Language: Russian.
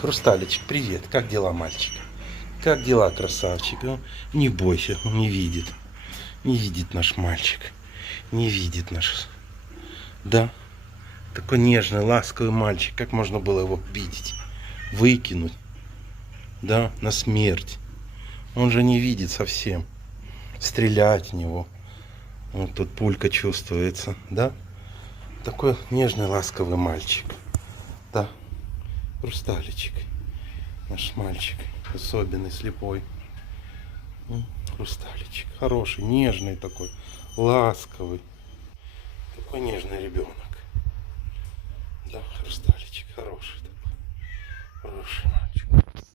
Хрусталичек, привет. Как дела, мальчик? Как дела, красавчик? Ну, не бойся, он не видит. Не видит наш мальчик. Не видит наш. Да? Такой нежный, ласковый мальчик. Как можно было его обидеть? Выкинуть? Да? На смерть. Он же не видит совсем. Стрелять в него. Вот тут пулька чувствуется. Да? Такой нежный, ласковый мальчик. Да? Хрусталичек. Наш мальчик. Особенный, слепой. Хрусталичек. Хороший, нежный такой. Ласковый. Такой нежный ребенок. Да, хрусталичек. Хороший такой. Хороший мальчик.